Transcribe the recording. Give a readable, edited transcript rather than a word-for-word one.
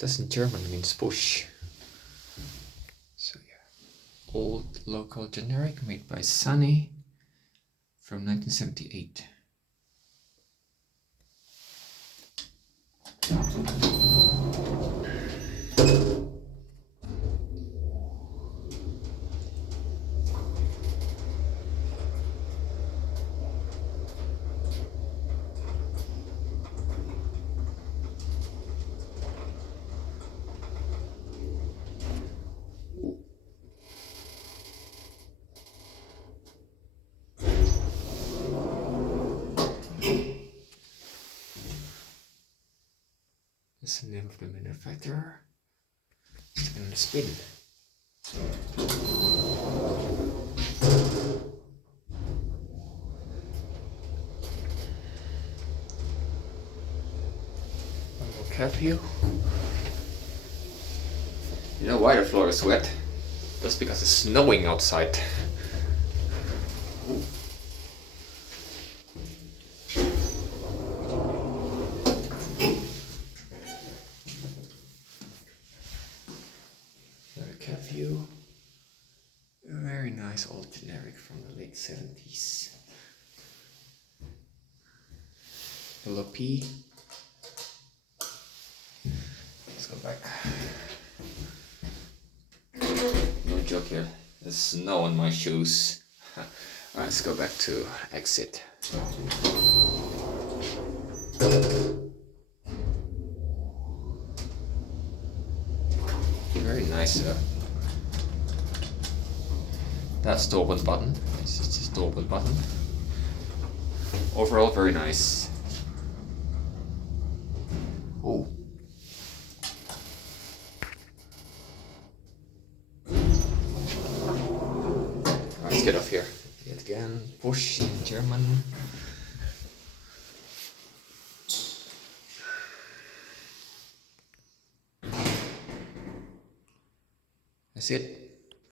Das in German means push. So yeah, old local generic made by Sanne from 1978. That's the name of the manufacturer. It's gonna spin. One more cap view. You know why the floor is wet? That's because it's snowing outside. Ooh. View. A very nice old generic from the late 70s. LOP. Let's go back. No joke here. There's snow on my shoes. Alright, let's go back to exit. Very nice. That's the open button. This is just the open button. Overall, very nice. Oh. Let's get off here. Yet again, push in German. That's it.